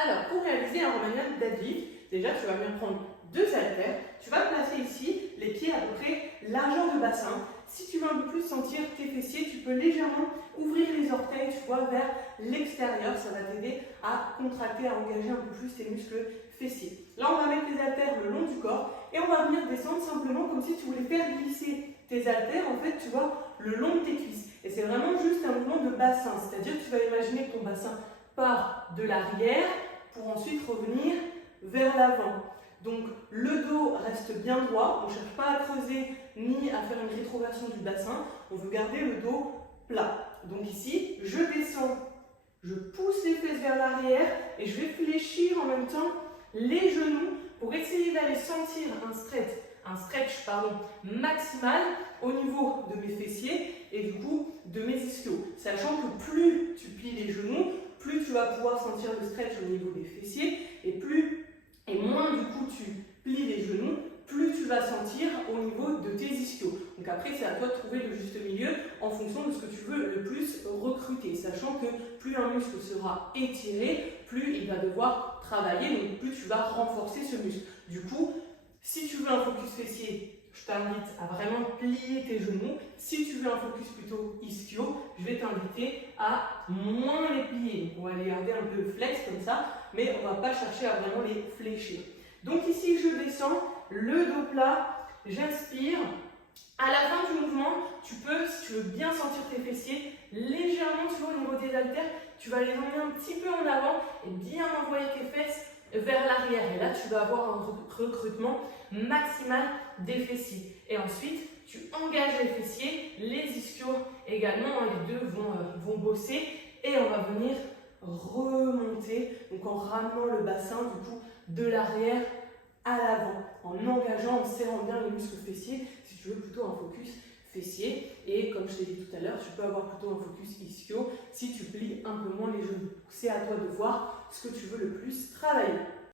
Alors, pour réaliser un Romanian deadlift, déjà tu vas bien prendre 2 haltères, tu vas placer ici les pieds à peu près largeur de bassin. Si tu veux un peu plus sentir tes fessiers, tu peux légèrement ouvrir les orteils, tu vois, vers l'extérieur. Ça va t'aider à contracter, à engager un peu plus tes muscles fessiers. Là, on va mettre les haltères le long du corps et on va venir descendre simplement comme si tu voulais faire glisser tes haltères, en fait, tu vois, le long de tes cuisses. Et c'est vraiment juste un mouvement de bassin, c'est-à-dire que tu vas imaginer que ton bassin part de l'arrière pour ensuite revenir vers l'avant. Donc le dos reste bien droit, on ne cherche pas à creuser ni à faire une rétroversion du bassin, on veut garder le dos plat. Donc ici, je descends, je pousse les fesses vers l'arrière et je vais fléchir en même temps les genoux pour essayer d'aller sentir un stretch maximal au niveau de mes fessiers et du coup de mes ischios. Sachant que plus tu plies les genoux, plus tu vas pouvoir sentir le stretch au niveau des fessiers et moins du coup tu plies les genoux, plus tu vas sentir au niveau de tes ischios. Donc après c'est à toi de trouver le juste milieu en fonction de ce que tu veux le plus recruter, sachant que plus un muscle sera étiré, plus il va devoir travailler, donc plus tu vas renforcer ce muscle. Du coup, si tu veux un focus fessier, je t'invite à vraiment plier tes genoux. Si tu veux un focus plutôt ischio, je vais t'inviter à moins les plier. Donc on va les garder un peu flex comme ça, mais on ne va pas chercher à vraiment les fléchir. Donc ici, je descends, le dos plat, j'inspire. À la fin du mouvement, tu peux, si tu veux bien sentir tes fessiers, légèrement tu vois, au niveau des haltères, tu vas les emmener un petit peu en avant et bien envoyer tes fesses vers l'arrière. Et là, tu vas avoir un recrutement maximal des fessiers. Et ensuite, tu engages les fessiers, les ischios également, les deux vont bosser et on va venir remonter, donc en ramenant le bassin du coup de l'arrière à l'avant, en engageant, en serrant bien les muscles fessiers, si tu veux plutôt un focus fessier. Et comme je t'ai dit tout à l'heure, tu peux avoir plutôt un focus ischio si tu plies un peu moins les genoux. C'est à toi de voir ce que tu veux le plus travailler.